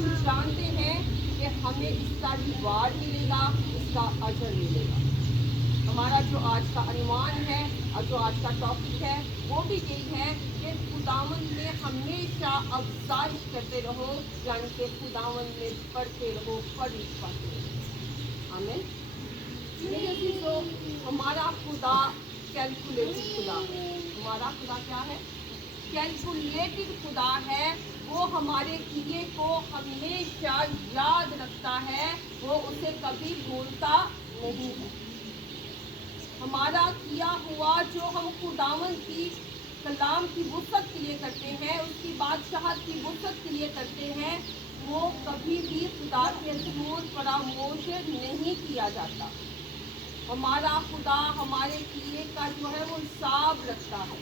ہم جانتے ہیں کہ ہمیں اس کا ریوارڈ ملے گا، اس کا اجر ملے گا۔ ہمارا جو آج کا عنوان ہے اور جو آج کا ٹاپک ہے وہ بھی یہی ہے کہ خداوند میں ہمیشہ افزائش کرتے رہو، یعنی کہ خداوند میں بڑھتے رہو، فریض پاتے رہو۔ آمین۔ میرے عزیزو، ہمارا خدا کیلکولیٹڈ خدا ہے۔ ہمارا خدا کیا ہے؟ کیلکولیٹڈ خدا ہے۔ وہ ہمارے کیے کو ہمیشہ یاد رکھتا ہے، وہ اسے کبھی بھولتا نہیں ہے۔ ہمارا کیا ہوا جو ہم خداوند کی کلام کی وسعت کے لیے کرتے ہیں، اس کی بادشاہت کی وسعت کے لیے کرتے ہیں، وہ کبھی بھی خدا کے حضور فراموش نہیں کیا جاتا۔ ہمارا خدا ہمارے کیے کا جو ہے وہ حساب رکھتا ہے،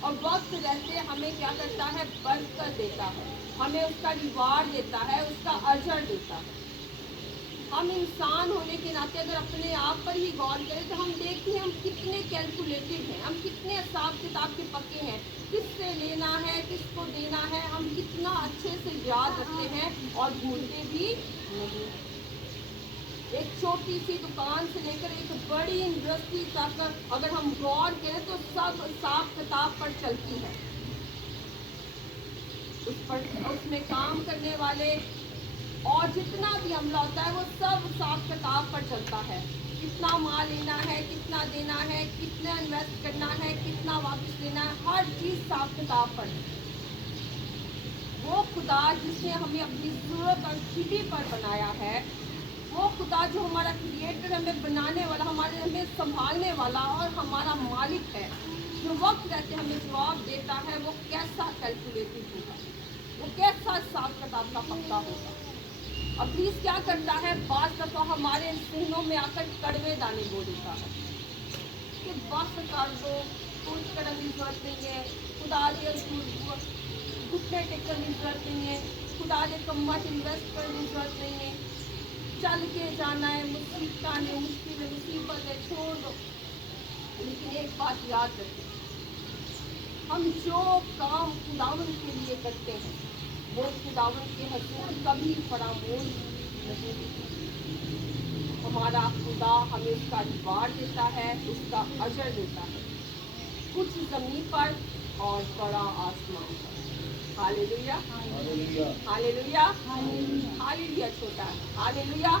اور وقت رہتے ہمیں کیا کرتا ہے؟ برکت دیتا ہے، ہمیں اس کا ریوارڈ دیتا ہے، اس کا اجر دیتا ہے۔ ہم انسان ہونے کے ناطے اگر اپنے آپ پر ہی غور کریں تو ہم دیکھیں ہم کتنے کیلکولیٹڈ ہیں، ہم کتنے حساب کتاب کے پکے ہیں، کس سے لینا ہے، کس کو دینا ہے، ہم کتنا اچھے سے یاد رکھتے ہیں اور بھولتے بھی نہیں۔ ایک چھوٹی سی دکان سے لے کر ایک بڑی انڈسٹری تک اگر ہم غور کریں تو سب حساب کتاب پر چلتی ہے۔ اس میں کام کرنے والے اور جتنا بھی عملہ ہوتا ہے وہ سب حساب کتاب پر چلتا ہے۔ کتنا مال لینا ہے، کتنا دینا ہے، کتنا انویسٹ کرنا ہے، کتنا واپس لینا ہے، ہر چیز حساب کتاب پر ہے۔ وہ خدا جس نے ہمیں اپنی صورت اور شکل پر بنایا ہے، وہ خدا جو ہمارا کریٹر، ہمیں بنانے والا، ہمیں سنبھالنے والا اور ہمارا مالک ہے، جو وقت رہتے ہمیں جواب دیتا ہے، وہ کیسا کیلکولیٹڈ ہوگا، وہ کیسا حساب کتاب کا پکا ہوگا۔ ابلیس کیا کرتا ہے؟ بعض دفعہ ہمارے ذہنوں میں آ کر کڑوے دانے بول دیتا ہے کہ بس کر دو، کچھ کرنے کی ضرورت نہیں ہے، خدا کے گھٹنے ٹیکنے کی ضرورت نہیں ہے، خدا کے کما سے انویسٹ کرنے کی ضرورت نہیں ہے، چل کے جانا ہے، مصیبت ہے، چھوڑ دو۔ لیکن ایک بات یاد رکھیں، ہم جو کام خداوند کے لیے کرتے ہیں وہ خداوند کے حضور کبھی فراموش نہیں ہوتا۔ ہمارا خدا ہمیں اس کا ریوارڈ دیتا ہے، اس کا اجر دیتا ہے، کچھ زمین پر اور بڑا آسمان پر۔ ہاللیلویہ، ہاللیلویہ، ہاللیلویہ چھوٹا ہے، ہاللیلویہ۔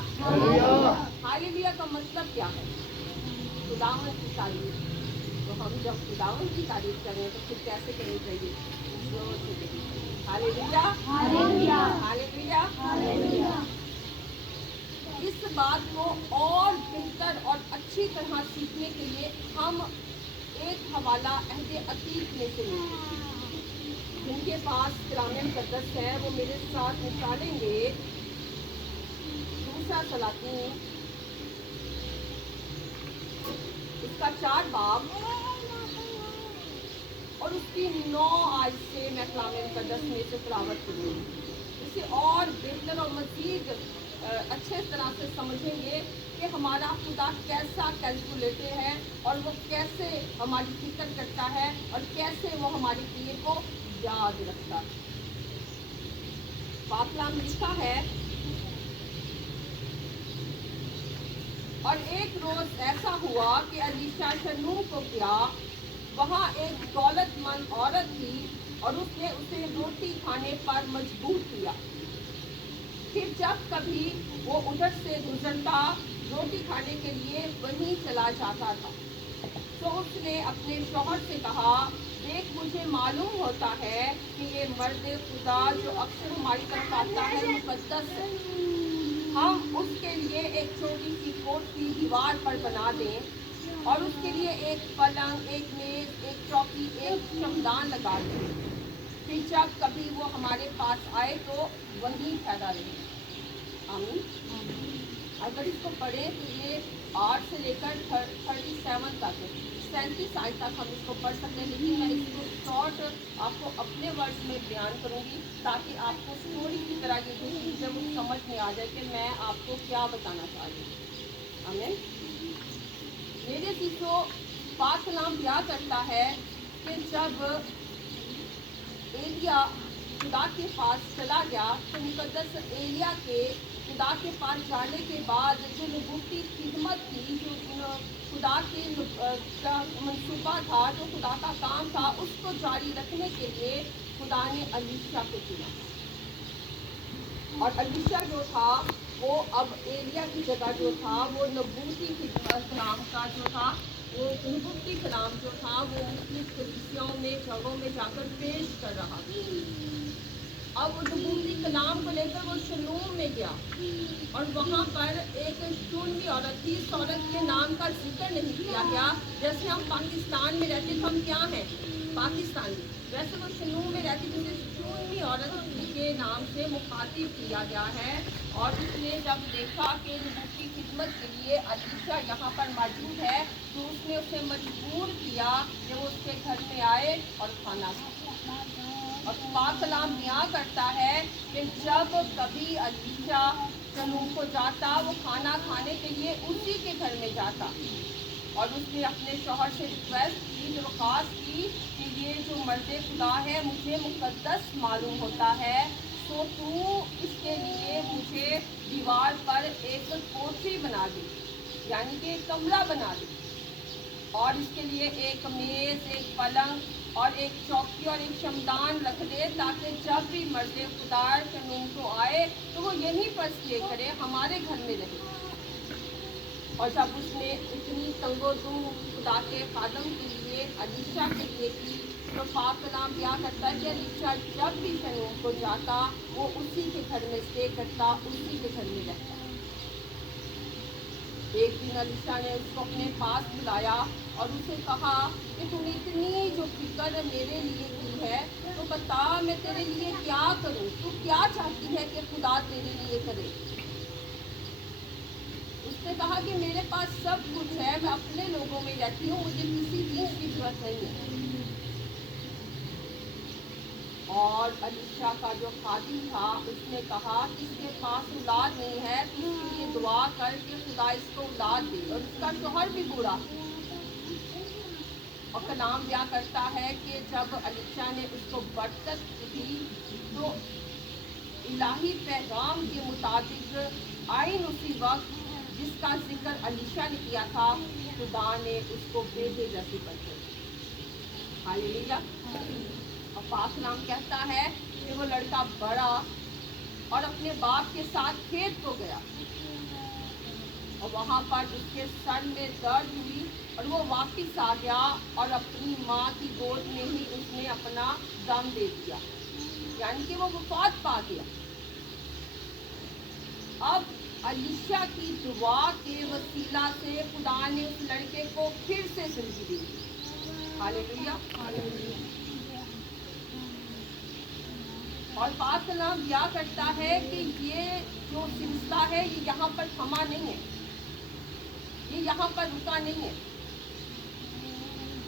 ہاللیلویہ کا مطلب کیا ہے؟ خداوند کی تعریف۔ تو ہم جب خداوند کی تعریف کریں تو پھر کیسے کرنی چاہیے؟ زور سے کرنی چاہیے۔ ہاللیلویہ، ہاللیلویہ، ہاللیلویہ۔ اس بات کو اور بہتر اور اچھی طرح سیکھنے کے لیے ہم ایک حوالہ عہد عتیق میں سے لیں گے۔ جن کے پاس کلام مقدس ہے وہ میرے ساتھ نکالیں گے دوسرا سلاطین، اس کا 4 باب اور اس کی 9 آیت سے میں کلام مقدس میں سے تلاوت کروں گی۔ اسے اور بہتر اور مزید اچھے طرح سے سمجھیں گے کہ ہمارا خدا کیسا کیلکولیٹر ہے اور وہ کیسے ہماری فکر کرتا ہے اور کیسے وہ ہماری کیے کو یاد رکھتا ہے۔ پاک کلام لکھا ہے، اور ایک روز ایسا ہوا کہ الیشا شنوم کو گیا، وہاں ایک دولت مند عورت تھی اور اس نے اسے روٹی کھانے پر مجبور کیا۔ پھر جب کبھی وہ ادھر سے گزرتا روٹی کھانے کے لیے وہیں چلا جاتا تھا، تو اس نے اپنے شوہر سے کہا، دیکھ مجھے معلوم ہوتا ہے کہ یہ مرد خدا جو اکثر ہماری طرف آتا ہے مقدس ہے، ہم اس کے لیے ایک چھوٹی سی کوٹھی دیوار پر بنا دیں اور اس کے لیے ایک پلنگ، ایک میز، ایک چوکی، ایک شمدان لگا دیں، پھر جب کبھی وہ ہمارے پاس آئے تو وہیں ٹھہرا رہے۔ آمین۔ اگر اس کو پڑھیں تو یہ 8 سے لے کر 37 تک 37 آیت تک ہم اس کو پڑھ سکتے ہیں، لیکن میں اس کو شارٹ آپ کو اپنے ورڈز میں بیان کروں گی تاکہ آپ کو اسٹوری کی طرح یہ جو چیز ہے وہ سمجھ میں آ جائے کہ میں آپ کو کیا بتانا چاہ رہی ہوں۔ آمین۔ میرے عزیزو، پاک کلام کیا کرتا ہے کہ جب ایلیا खुदा के पास चला गया तो मुकद्दस एलिया के खुदा के पास जाने के बाद जो नबूती खिदमत थी, जो खुदा के का मंसूबा था, जो खुदा का काम था, उसको जारी रखने के लिए खुदा ने अलीशा को चुना। और अलीशा जो था वो अब एलिया की जगह जो था वो नबूती कलाम का जो था वो नबूती कलाम जो था वो मुख्तलिफ कलीसियाओं में जगहों में जाकर पेश कर रहा था। अब वो नबूती कलाम को लेकर वो शलूम में गया और वहाँ पर एक शून्य औरत थी। इस औरत के नाम का जिक्र नहीं किया गया। जैसे हम पाकिस्तान में रहते तो हम क्या हैं, पाकिस्तानी, वैसे वो शलूम में रहती जिसे शून्य औरत के नाम से मुखातिब किया गया है। और उसने जब देखा कि नबूती खिदमत के लिए अलीशा यहाँ पर मौजूद है तो उसने उसे मजबूर किया कि वो उसके घर में आए और खाना खाए। और पाक कलाम बयां करता है कि जब कभी अलीशा शलूम को जाता वो खाना खाने के लिए उसी के घर में जाता और उसने अपने शौहर से रिक्वेस्ट की, दरख्वास्त की कि ये जो मर्द खुदा है मुझे मुकद्दस मालूम होता है, तो तू इसके लिए मुझे दीवार पर एक कोठरी बना दे, यानी कि एक कमरा बना दे, और इसके लिए एक मेज़, एक पलंग और एक चौकी और एक शमदान रख दे, ताकि जब भी मर्द खुदा शलूम को आए तो वो यहीं पर स्टे करे, हमारे घर में रहे। और जब उसने इतनी तंगोदू खुदा के खादम के लिए अलीशा के लिए की तो पाक कलाम बयां करता है कि अलीशा जब भी शलूम को जाता वो उसी के घर में स्टे करता, उसी के घर में रहता। एक दिन अलीशा ने उसको अपने पास बुलाया और उसे कहा कि तूने इतनी जो फिक्र मेरे लिए की है तो बता मैं तेरे लिए क्या करूं, तू क्या चाहती है कि खुदा तेरे लिए करे। उसने कहा कि मेरे पास सब कुछ है, मैं अपने लोगों में रहती हूँ, मुझे किसी चीज़ की जरूरत नहीं है। और अलीशा का जो खादिम था उसने कहा कि इसके पास औलाद नहीं है तो इसके लिए दुआ कर कि खुदा इसको औलाद दे। और उसका शौहर भी बूढ़ा। और कलाम बयां करता है कि जब अलीशा ने उसको बरकत दी तो इलाही पैगाम के मुताबिक आइन उसी वक्त जिसका जिक्र अलीशा ने किया था खुदा ने उसको बेटे जैसी बरकत दी। हालेलुया। और पाक कलाम कहता है कि वो लड़का बड़ा और अपने बाप के साथ खेत को गया और वहाँ पर उसके सर में दर्द हुई और वो वापस आ गया और अपनी माँ की गोद में ही उसने अपना दम दे दिया, यानी कि वो वफात पा गया। अब अलीशा की दुआ के वसीला से खुदा ने उस लड़के को फिर से जिंदगी दी। हालेलुया। और पाक कलाम बयां करता है कि ये जो सिलसिला है ये यहाँ पर थमा नहीं है, ये यहाँ पर रुका नहीं है।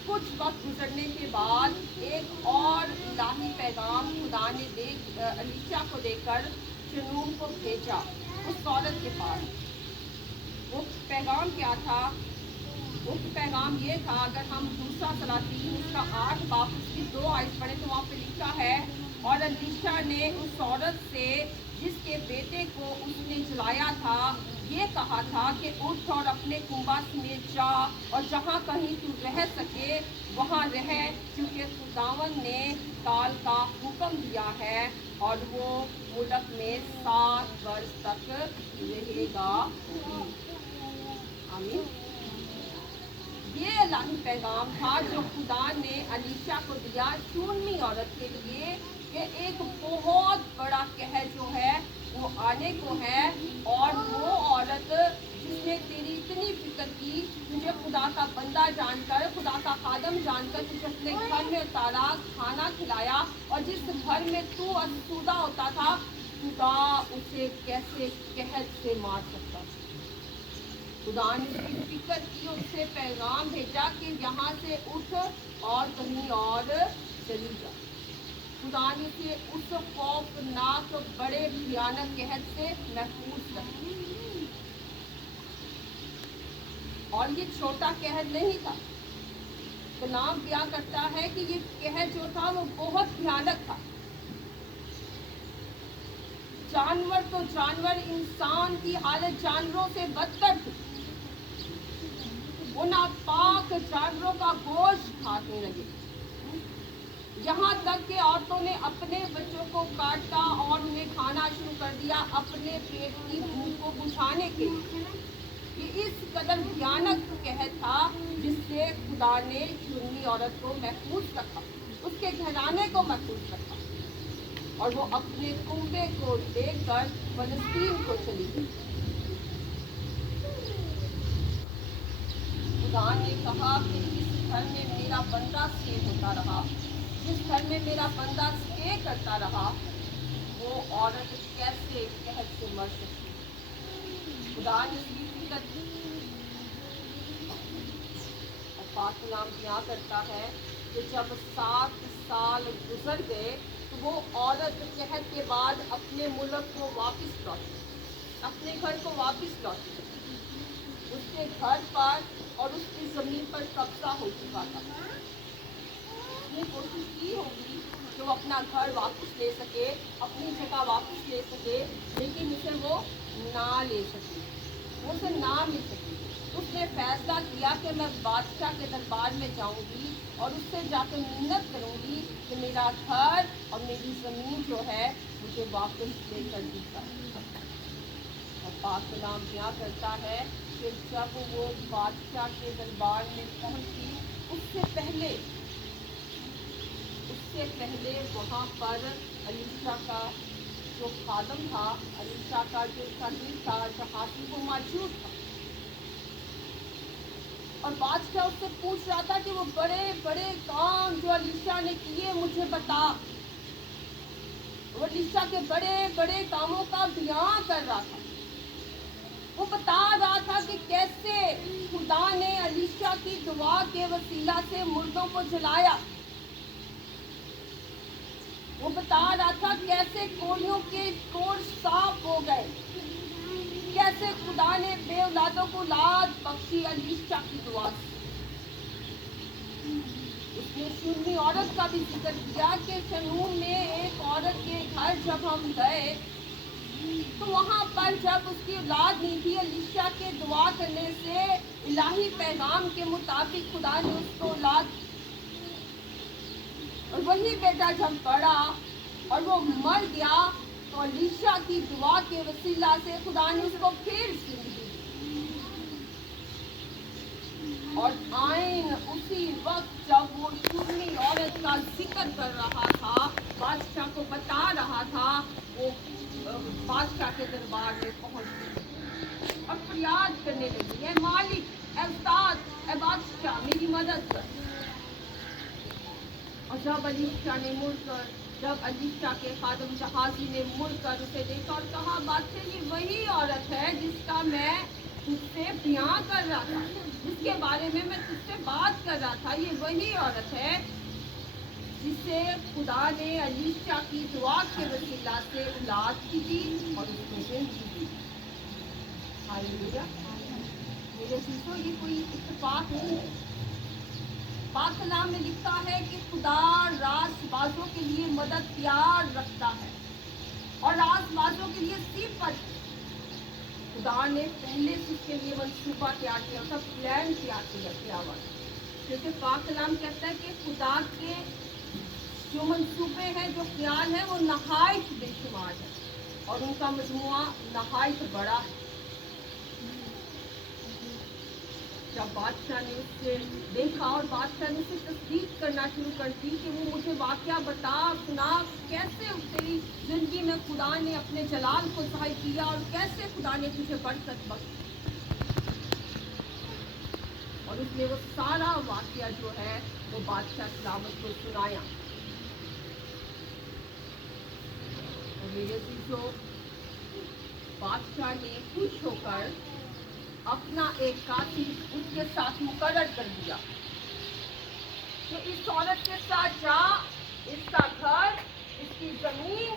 कुछ वक्त गुजरने के बाद एक और इलाही पैगाम खुदा ने अलीशा को देकर शलूम को भेजा उस औरत के पास। वो पैगाम क्या था? वो पैगाम ये था, अगर हम दूसरा सलातीन उसका 8 बाप उसकी 2 आयत पढ़े तो वहाँ पे लिखा है, और अलीशा ने उस औरत से जिसके बेटे को उसने जलाया था ये कहा था कि उठ और अपने कुंबा में जा और जहाँ कहीं तू रह सके वहाँ रह, क्योंकि खुदावन ने काल का हुक्म दिया है और वो मुल्क में 7 वर्ष तक रहेगा। आमीन। ये अल्लाही पैगाम था जो खुदा ने अलीशा को दिया शून्य औरत के लिए कि एक बहुत बड़ा कहर जो है वो आने को है, और वो औरत जिसने तेरी इतनी फिक्र की, तुझे खुदा का बंदा जानकर, खुदा का खादम जानकर तुझे अपने घर में उतारा, खाना खिलाया, और जिस घर में तू आसूदा होता था खुदा उसे कैसे कहर से मार सकता। खुदा ने उसकी फिक्र की, उससे पैगाम भेजा कि यहाँ से उठ और कहीं और चली जा। खुदा ने उसे उस खौफनाक बड़े भयानक कहर से महफूज रखा। और ये छोटा कहर नहीं था। कलाम क्या करता है कि ये कहर जो था वो बहुत भयानक था। जानवर तो जानवर, इंसान की हालत जानवरों से बदतर थी। वो नापाक जानवरों का गोश्त खाने लगे। यहाँ तक कि औरतों ने अपने बच्चों को काटा और उन्हें खाना शुरू कर दिया अपने पेट की भूख को बुझाने के लिए। ये इस कदर भयानक कहर था जिससे खुदा ने सुन्नी औरत को महफूज रखा, उसके घराने को महफूज रखा, और वो अपने कुंबे को लेकर फलस्तीन को चली गई। खुदा ने कहा कि जिस घर में मेरा बंदा स्टे होता रहा, जिस घर में मेरा बंदा स्टे करता रहा, वो औरत कैसे कहर से मर सकती। खुदा ने उसकी फिक्र की। और पाक कलाम क्या करता है कि जब 7 साल गुजर गए तो वो औरत कहर के बाद अपने मुल्क को वापस लौटी, अपने घर को वापस लौटी। उसके घर पर और उसकी ज़मीन पर कब्जा हो चुका था। उसने कोशिश की होगी कि वो अपना घर वापस ले सके, अपनी जगह वापस ले सके, लेकिन उसे वो ना ले सकी, वो उसे ना मिल सकी। उसने फैसला किया कि मैं बादशाह के दरबार में जाऊंगी और उससे जाकर मिन्नत करूंगी कि मेरा घर और मेरी ज़मीन जो है मुझे वापस लेकर दी जाए। और पाक कलाम क्या करता है कि जब वो बादशाह के दरबार में पहुंची, उससे पहले वहाँ पर अलीशा का जो खादम था, अलीशा का जो शागिर्द था, जहाज़ी, वो मौजूद था। और बादशाह उससे पूछ रहा था कि वो बड़े बड़े काम जो अलीशा ने किए मुझे बता। वो अलीशा के बड़े बड़े कामों का बयान कर रहा था। वो बता रहा था कि कैसे खुदा ने अलीशा की दुआ के वसीला से मुर्दों को जलाया। वो बता रहा था कैसे कोड़ियों के कोड़ साफ हो गए, कैसे खुदा ने बेऔलादों को औलाद बख्शी अलीशा की दुआ से। उसने सुन्नी औरत का भी जिक्र किया कि शनून में एक औरत के घर जब हम गए तो वहाँ पर जब उसकी औलाद नहीं थी, अलीशा के दुआ करने से इलाही पैगाम के मुताबिक खुदा ने उसको औलाद, और वही बेटा जब बड़ा और वो मर गया तो अलीशा की दुआ के वसीला से खुदा ने उसको फिर जिंदगी दी। और आइन उसी वक्त जब वो सुन्नी औरत का जिक्र कर रहा था, बादशाह को बता रहा था, वो बादशाह के दरबार में पहुंच गई और फरियाद करने लगी, ऐ मालिक, ऐ उस्ताद, ऐ बादशाह, मेरी मदद कर। और जब अलीशा के खादम जहाज़ी ने मुड़कर उसे देखा और कहा, बादशाह, ये वही औरत है जिसका मैं तुझसे बयान कर रहा था, जिसके बारे में मैं तुझसे बात कर रहा था। ये वही औरत है जिसे खुदा ने अलीशा की दुआ के वसीला से औलाद की दी और उसको जिंदगी दी। हालेलुया। मेरे चीज़ों, ये कोई इत्तेफाक नहीं है। पाक कलाम में लिखा है कि खुदा रासबाजों के लिए मदद तैयार रखता है और रासबाजों के लिए सिफत। खुदा ने पहले से उसके लिए मंसूबा तैयार किया था, प्लान तैयार किया हुआ। क्योंकि पाक कलाम कहता है कि खुदा के जो मंसूबे हैं, जो ख्याल है, वो नहायत बेशुमार है और उनका मजमुआ नहायत बड़ा है। जब बादशाह ने उससे देखा और बादशाह ने उसे तस्दीक करना शुरू कर दी कि वो मुझे वाकया बता, सुना, कैसे तेरी जिंदगी में खुदा ने अपने जलाल को ज़ाहिर किया और कैसे खुदा ने तुझे बरकत बख्शी। और उसने वो सारा वाकया जो है वो बादशाह सलामत को सुनाया। और मेरे चीज़ों, बादशाह ने खुश होकर अपना एक कातिब उसके साथ मुकर्रर कर दिया कि इस औरत के साथ जा, इसका घर, इसकी जमीन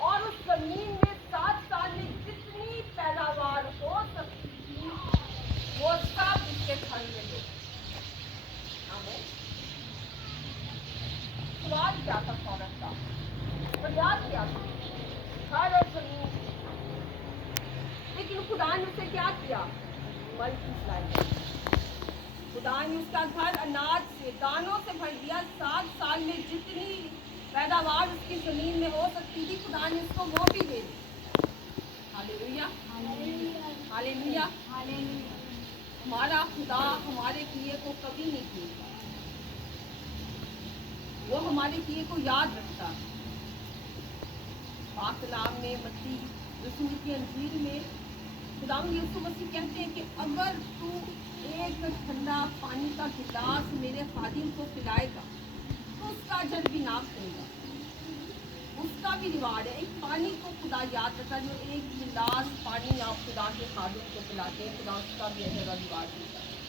और उस जमीन में 7 साल में जितनी पैदावार हो सकती थी वो सब इसके घर में दे। सवाल क्या था औरत का, फरियाद क्या था? घर उसे क्या किया? मल्टीप्लाई। खुदा ने उसका घर अनाज से, दानों से भर दिया। 7 साल में जितनी पैदावार उसकी जमीन में हो सकती थी, खुदा ने उसको वो भी दे दी। Hallelujah, hallelujah. हमारा खुदा हमारे किए को कभी नहीं भूलता, वो हमारे किए को याद रखता है। पाक कलाम में, मत्ती रसूल की अंजील में खुदावंद यीशु मसीह कहते हैं कि अगर तू एक ठंडा पानी का गिलास मेरे खादिम को पिलाएगा तो उसका अजर भी ना करेगा, उसका भी रिवार्ड है। एक पानी को खुदा याद रखता, जो एक गिलास पानी आप खुदा के खादिम को पिलाते हैं, खुदा उसका भी अजर और रिवार्ड देता है।